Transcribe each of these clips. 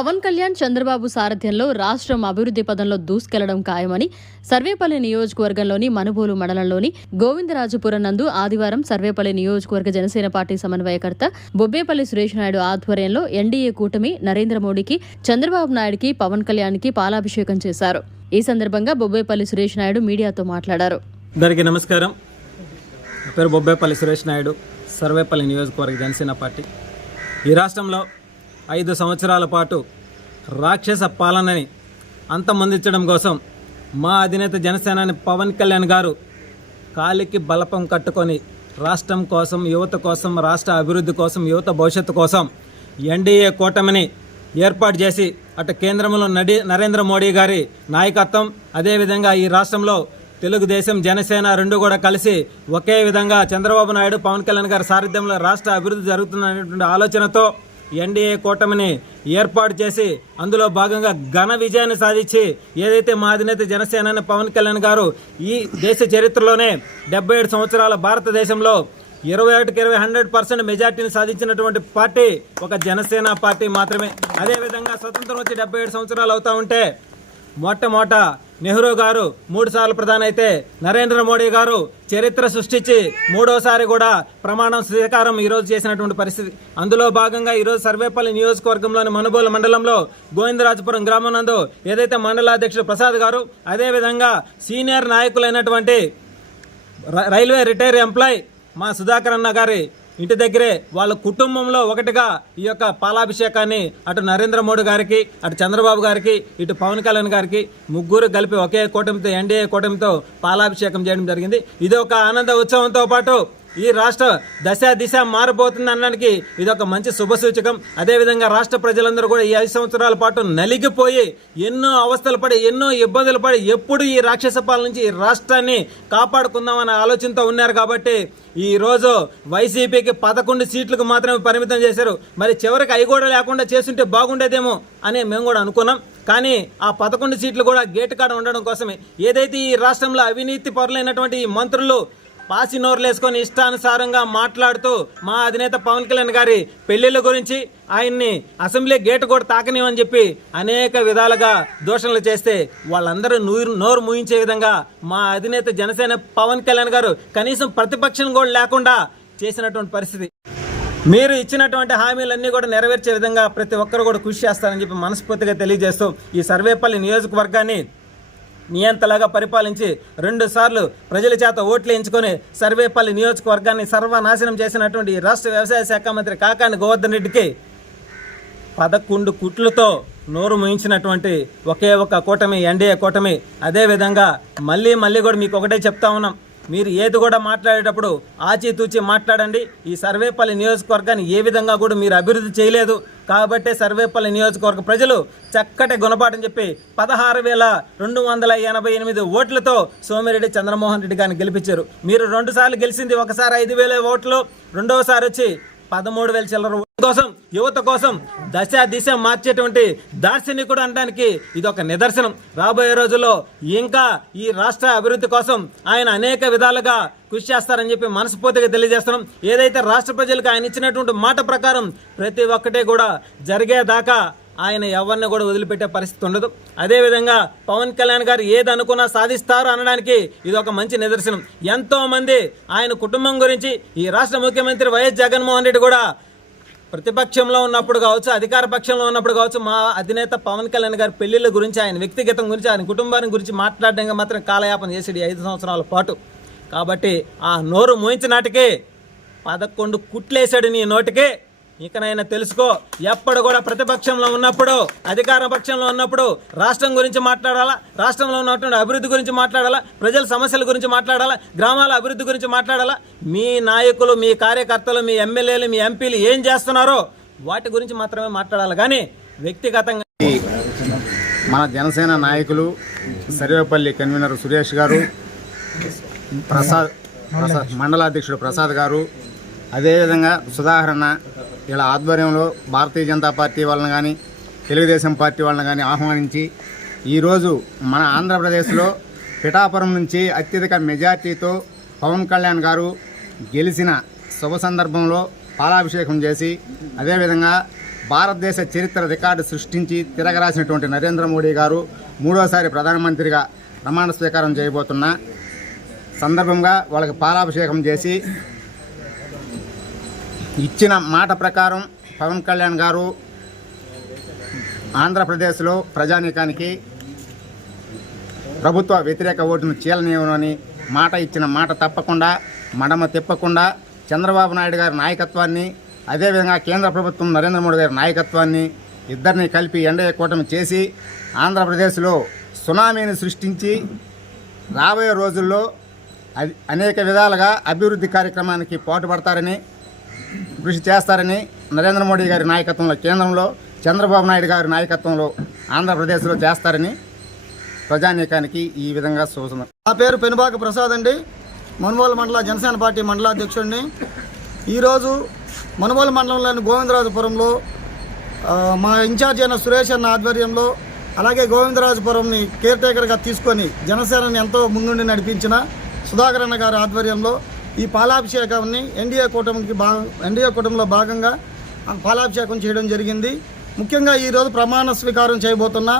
పవన్ కళ్యాణ్ చంద్రబాబు సారథ్యంలో రాష్ట్రం అభివృద్ధి పదంలో దూసుకెళ్లడం ఖాయమని సర్వేపల్లి నియోజకవర్గంలోని మనుబోలు మండలంలోని గోవిందరాజపురం నందు ఆదివారం సర్వేపల్లి నియోజకవర్గ జనసేన పార్టీ సమన్వయకర్త బొబ్బేపల్లి సురేష్ నాయుడు ఆధ్వర్యంలో ఎన్డీఏ కూటమి నరేంద్ర మోడీకి చంద్రబాబు నాయుడుకి పవన్ కళ్యాణ్కి పాలాభిషేకం చేశారు. ఈ సందర్భంగా బొబ్బేపల్లి సురేష్ నాయుడు మీడియాతో మాట్లాడారు. అందరికీ నమస్కారం. నా పేరు బొబ్బేపల్లి సురేష్ నాయుడు, సర్వేపల్లి నియోజకవర్గ జనసేన పార్టీ. ఈ రాష్ట్రంలో 5 సంవత్సరాల పాటు రాక్షస పాలనని అంతమొందించడం కోసం మా అధినేత జనసేనాని పవన్ కళ్యాణ్ గారు కాలికి బలపం కట్టుకొని రాష్ట్రం కోసం, యువత కోసం, రాష్ట్ర అభివృద్ధి కోసం, యువత భవిష్యత్తు కోసం ఎన్డీఏ కూటమిని ఏర్పాటు చేసి అటు కేంద్రంలో నరేంద్ర మోడీ గారి నాయకత్వం, అదేవిధంగా ఈ రాష్ట్రంలో తెలుగుదేశం, జనసేన రెండు కూడా కలిసి ఒకే విధంగా చంద్రబాబు నాయుడు, పవన్ కళ్యాణ్ గారి సారథ్యంలో రాష్ట్ర అభివృద్ధి జరుగుతుందనేటువంటి ఆలోచనతో ఎన్డీఏ కూటమిని ఏర్పాటు చేసి అందులో భాగంగా ఘన విజయాన్ని సాధించి ఏదైతే మా అధినేత జనసేన పవన్ కళ్యాణ్ గారు ఈ దేశ చరిత్రలోనే 77 సంవత్సరాల భారతదేశంలో 21కి 100% మెజార్టీని సాధించినటువంటి పార్టీ ఒక జనసేన పార్టీ మాత్రమే. అదేవిధంగా స్వతంత్రం వచ్చి 77 సంవత్సరాలు అవుతా ఉంటే మొట్టమొదట నెహ్రూ గారు 3 సార్లు ప్రధాని అయితే నరేంద్ర మోడీ గారు చరిత్ర సృష్టించి 3వసారి కూడా ప్రమాణం స్వీకారం ఈరోజు చేసినటువంటి పరిస్థితి. అందులో భాగంగా ఈరోజు సర్వేపల్లి నియోజకవర్గంలోని మనుబోలు మండలంలో గోవిందరాజపురం గ్రామం నందు ఏదైతే మండలాధ్యక్షుడు ప్రసాద్ గారు, అదేవిధంగా సీనియర్ నాయకులైనటువంటి రైల్వే రిటైర్ ఎంప్లాయ్ మా సుధాకర్ అన్న గారి ఇంటి దగ్గరే వాళ్ళ కుటుంబంలో ఒకటిగా ఈ యొక్క పాలాభిషేకాన్ని అటు నరేంద్ర మోడీ గారికి, అటు చంద్రబాబు గారికి, ఇటు పవన్ కళ్యాణ్ గారికి ముగ్గురు కలిపి ఒకే కూటమితో, ఎన్డీఏ కూటమితో పాలాభిషేకం చేయడం జరిగింది. ఇది ఒక ఆనంద ఉత్సవంతో పాటు ఈ రాష్ట్ర దిశ మారబోతుంది అనడానికి ఇది ఒక మంచి శుభసూచకం. అదేవిధంగా రాష్ట్ర ప్రజలందరూ కూడా ఈ 5 సంవత్సరాల పాటు నలిగిపోయి ఎన్నో అవస్థలు పడి, ఎన్నో ఇబ్బందులు పడి ఎప్పుడు ఈ రాక్షస పాలన నుంచి ఈ రాష్ట్రాన్ని కాపాడుకుందామనే ఆలోచనతో ఉన్నారు. కాబట్టి ఈ రోజు వైసీపీకి 11 సీట్లకు మాత్రమే పరిమితం చేశారు. మరి చివరికి అవి కూడా లేకుండా చేస్తుంటే బాగుండేదేమో అని మేము కూడా అనుకున్నాం. కానీ ఆ 11 సీట్లు కూడా గేటు కాడ ఉండడం కోసమే ఏదైతే ఈ రాష్ట్రంలో అవినీతి పరులైనటువంటి ఈ మంత్రులు పాసి నోర్లేసుకొని ఇష్టానుసారంగా మాట్లాడుతూ మా అధినేత పవన్ కళ్యాణ్ గారి పెళ్లిళ్ళ గురించి, ఆయన్ని అసెంబ్లీ గేటు కూడా తాకనివని చెప్పి అనేక విధాలుగా దూషణలు చేస్తే వాళ్ళందరూ నోరు మూయించే విధంగా మా అధినేత జనసేన పవన్ కళ్యాణ్ గారు కనీసం ప్రతిపక్షం కూడా లేకుండా చేసినటువంటి పరిస్థితి. మీరు ఇచ్చినటువంటి హామీలన్నీ కూడా నెరవేర్చే విధంగా ప్రతి ఒక్కరు కూడా కృషి చేస్తారని చెప్పి మనస్ఫూర్తిగా తెలియజేస్తూ ఈ సర్వేపల్లి నియోజకవర్గాన్ని నియంతలాగా పరిపాలించి 2 సార్లు ప్రజల చేత ఓట్లు ఎంచుకొని సర్వేపల్లి నియోజకవర్గాన్ని సర్వనాశనం చేసినటువంటి రాష్ట్ర వ్యవసాయ శాఖ మంత్రి కాకాని గోవర్ధన్ రెడ్డికి 11 కుట్లతో నోరు ముయించినటువంటి ఒకే ఒక కూటమి ఎన్డీఏ కూటమి. అదేవిధంగా మళ్ళీ కూడా మీకు ఒకటే చెప్తా ఉన్నాం, మీరు ఏది కూడా మాట్లాడేటప్పుడు ఆచితూచి మాట్లాడండి. ఈ సర్వేపల్లి నియోజకవర్గాన్ని ఏ విధంగా కూడా మీరు అభివృద్ధి చేయలేదు కాబట్టి సర్వేపల్లి నియోజకవర్గ ప్రజలు చక్కటి గుణపాఠం చెప్పి 16,288 ఓట్లతో సోమిరెడ్డి చంద్రమోహన్ రెడ్డి గారిని గెలిపించారు. మీరు 2 సార్లు గెలిచింది, ఒకసారి 5,000 ఓట్లు, రెండవసారి వచ్చి 13,000 చిల్లర కోసం, యువత కోసం దిశ మార్చేటువంటి దార్శనికుడు అనడానికి ఇది ఒక నిదర్శనం. రాబోయే రోజుల్లో ఇంకా ఈ రాష్ట్ర అభివృద్ధి కోసం ఆయన అనేక విధాలుగా కృషి చేస్తారని చెప్పి మనస్ఫూర్తిగా తెలియజేస్తున్నాం. ఏదైతే రాష్ట్ర ప్రజలకు ఆయన ఇచ్చినటువంటి మాట ప్రకారం ప్రతి ఒక్కటే కూడా జరిగేదాకా ఆయన ఎవరిని కూడా వదిలిపెట్టే పరిస్థితి ఉండదు. అదేవిధంగా పవన్ కళ్యాణ్ గారు ఏది అనుకున్నా సాధిస్తారు అనడానికి ఇది ఒక మంచి నిదర్శనం. ఎంతో మంది ఆయన కుటుంబం గురించి ఈ రాష్ట్ర ముఖ్యమంత్రి వైఎస్ జగన్మోహన్ రెడ్డి కూడా ప్రతిపక్షంలో ఉన్నప్పుడు కావచ్చు, అధికార పక్షంలో ఉన్నప్పుడు కావచ్చు, మా అధినేత పవన్ కళ్యాణ్ గారి పెళ్లిళ్ళ గురించి, ఆయన వ్యక్తిగతం గురించి, ఆయన కుటుంబాన్ని గురించి మాట్లాడడానికి మాత్రం కాలయాపన చేసాడు 5 సంవత్సరాల పాటు. కాబట్టి ఆ నోరు మోయించిన నాటికి 11 కుట్లేశాడు నీ నోటికి. ఇకనైనా తెలుసుకో, ఎప్పుడు కూడా ప్రతిపక్షంలో ఉన్నప్పుడు, అధికార పక్షంలో ఉన్నప్పుడు రాష్ట్రం గురించి మాట్లాడాలా, రాష్ట్రంలో ఉన్నటువంటి అభివృద్ధి గురించి మాట్లాడాలా, ప్రజల సమస్యల గురించి మాట్లాడాలా, గ్రామాల అభివృద్ధి గురించి మాట్లాడాలా. మీ నాయకులు, మీ కార్యకర్తలు, మీ ఎమ్మెల్యేలు, మీ ఎంపీలు ఏం చేస్తున్నారో వాటి గురించి మాత్రమే మాట్లాడాలి. కానీ వ్యక్తిగతంగా మన జనసేన నాయకులు సర్వేపల్లి కన్వీనర్ సురేష్ గారు, మండలాధ్యక్షుడు ప్రసాద్ గారు, అదేవిధంగా సుధాకరణ వీళ్ళ ఆధ్వర్యంలో భారతీయ జనతా పార్టీ వాళ్ళని కానీ, తెలుగుదేశం పార్టీ వాళ్ళని కానీ ఆహ్వానించి ఈరోజు మన ఆంధ్రప్రదేశ్లో పిఠాపురం నుంచి అత్యధిక మెజార్టీతో పవన్ కళ్యాణ్ గారు గెలిచిన శుభ సందర్భంలో పాలాభిషేకం చేసి, అదేవిధంగా భారతదేశ చరిత్ర రికార్డు సృష్టించి తిరగరాసినటువంటి నరేంద్ర మోడీ గారు మూడోసారి ప్రధానమంత్రిగా ప్రమాణ స్వీకారం చేయబోతున్న సందర్భంగా వాళ్ళకి పాలాభిషేకం చేసి ఇచ్చిన మాట ప్రకారం పవన్ కళ్యాణ్ గారు ఆంధ్రప్రదేశ్లో ప్రజానీకానికి ప్రభుత్వ వ్యతిరేక ఓటును చీలనివ్వనని మాట ఇచ్చిన మాట తప్పకుండా మడమ తిప్పకుండా చంద్రబాబు నాయుడు గారి నాయకత్వాన్ని, అదేవిధంగా కేంద్ర ప్రభుత్వం నరేంద్ర మోడీ గారి నాయకత్వాన్ని ఇద్దరిని కలిపి ఎన్డీఏ కూటమి చేసి ఆంధ్రప్రదేశ్లో సునామీని సృష్టించి రాబోయే రోజుల్లో అనేక విధాలుగా అభివృద్ధి కార్యక్రమానికి పాటుపడతారని, కృషి చేస్తారని నరేంద్ర మోడీ గారి నాయకత్వంలో కేంద్రంలో, చంద్రబాబు నాయుడు గారి నాయకత్వంలో ఆంధ్రప్రదేశ్లో చేస్తారని ప్రజానీకానికి ఈ విధంగా సూచన. నా పేరు పెనుబాక ప్రసాద్ అండి. మనుబోలు మండల జనసేన పార్టీ మండలాధ్యక్షుడిని. ఈరోజు మనుబోలు మండలంలోని గోవిందరాజపురంలో మా ఇన్ఛార్జ్ అయిన సురేష్ అన్న ఆధ్వర్యంలో, అలాగే గోవిందరాజపురంని కేర్ టేకర్గా తీసుకొని జనసేనని ఎంతో ముందుండి నడిపించిన సుధాకర్ అన్న గారి ఆధ్వర్యంలో ఈ పాలాభిషేకాన్ని ఎన్డీఏ కూటమిలో భాగంగా పాలాభిషేకం చేయడం జరిగింది. ముఖ్యంగా ఈరోజు ప్రమాణ స్వీకారం చేయబోతున్న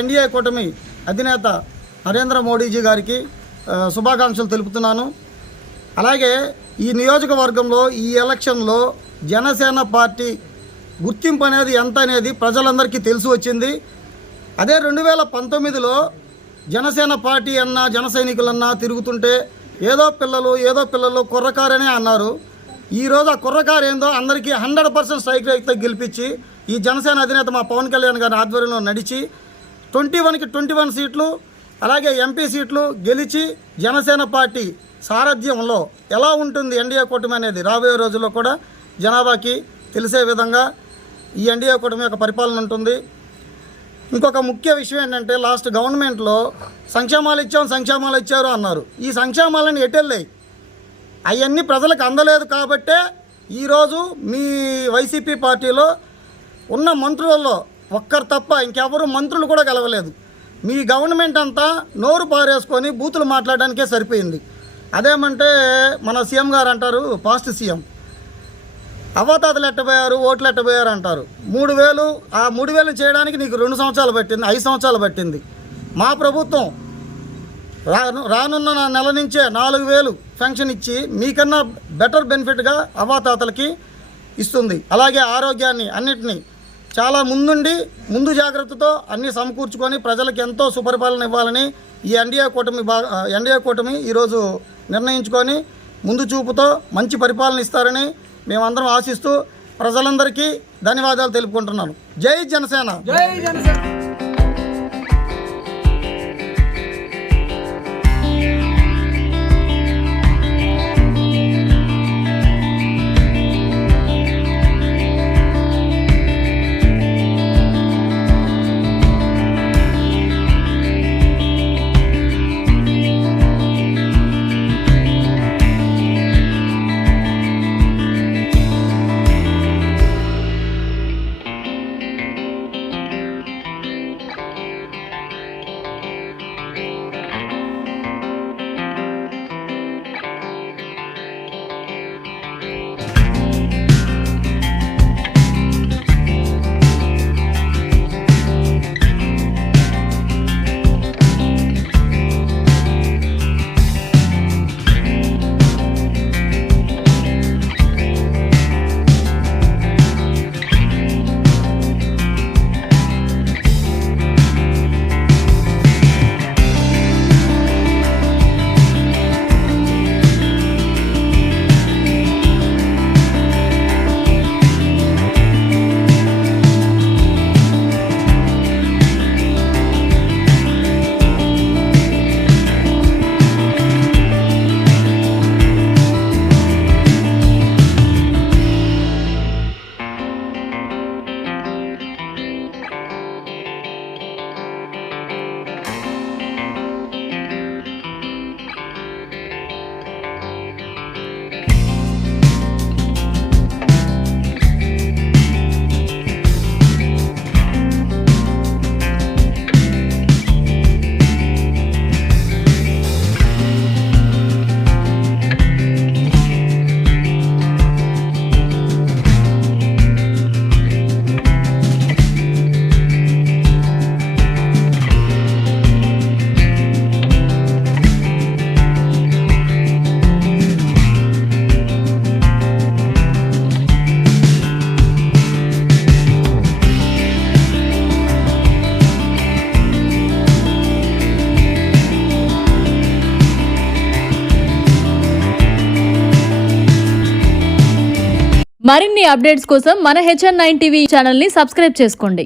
ఎన్డీఏ కూటమి అధినేత నరేంద్ర మోడీజీ గారికి శుభాకాంక్షలు తెలుపుతున్నాను. అలాగే ఈ నియోజకవర్గంలో ఈ ఎలక్షన్లో జనసేన పార్టీ గుర్తింపు అనేది ఎంత అనేది ప్రజలందరికీ తెలిసి వచ్చింది. అదే 2019లో జనసేన పార్టీ అన్నా జన సైనికులన్నా తిరుగుతుంటే ఏదో పిల్లలు కుర్రకారనే అన్నారు. ఈరోజు ఆ కుర్రకారు ఏందో అందరికీ 100% స్ట్రైక్ రేట్తో గెలిపించి ఈ జనసేన అధినేత మా పవన్ కళ్యాణ్ గారి ఆధ్వర్యంలో నడిచి 21కి 21 సీట్లు, అలాగే ఎంపీ సీట్లు గెలిచి జనసేన పార్టీ సారథ్యంలో ఎలా ఉంటుంది ఎన్డీఏ కూటమి అనేది రాబోయే రోజుల్లో కూడా జనాభాకి తెలిసే విధంగా ఈ ఎన్డీఏ కూటమి యొక్క పరిపాలన ఉంటుంది. ఇంకొక ముఖ్య విషయం ఏంటంటే, లాస్ట్ గవర్నమెంట్లో సంక్షేమాలు ఇచ్చారు అన్నారు. ఈ సంక్షేమాలను ఎటెళ్ళాయి? అవన్నీ ప్రజలకు అందలేదు కాబట్టే ఈరోజు మీ వైసీపీ పార్టీలో ఉన్న మంత్రులలో ఒక్కరు తప్ప ఇంకెవరు మంత్రులు కూడా గెలవలేదు. మీ గవర్నమెంట్ అంతా నోరు పారేసుకొని బూతులు మాట్లాడడానికే సరిపోయింది. అదేమంటే మన సీఎం గారు అంటారు, పాస్ట్ సీఎం, అవ్వాతాతలు ఎట్టబోయారు, ఓట్లు ఎట్టబోయారు అంటారు. 3,000 ఆ 3,000 చేయడానికి నీకు 2 సంవత్సరాలు పట్టింది, 5 సంవత్సరాలు పట్టింది. మా ప్రభుత్వం రానున్న నెల నుంచే 4,000 పెన్షన్ ఇచ్చి మీకన్నా బెటర్ బెనిఫిట్గా అవ్వాతాతలకి ఇస్తుంది. అలాగే ఆరోగ్యాన్ని అన్నిటినీ చాలా ముందు జాగ్రత్తతో అన్నీ సమకూర్చుకొని ప్రజలకు ఎంతో సుపరిపాలన ఇవ్వాలని ఈ ఎన్డీఏ కూటమి ఈరోజు నిర్ణయించుకొని ముందు చూపుతో మంచి పరిపాలన ఇస్తారని మేమందరం ఆశిస్తూ ప్రజలందరికీ ధన్యవాదాలు తెలుపుకుంటున్నాను. జై జనసేన. మరిన్ని అప్డేట్స్ కోసం మన HN9 టీవీ ఛానల్ ని సబ్స్క్రైబ్ చేసుకోండి.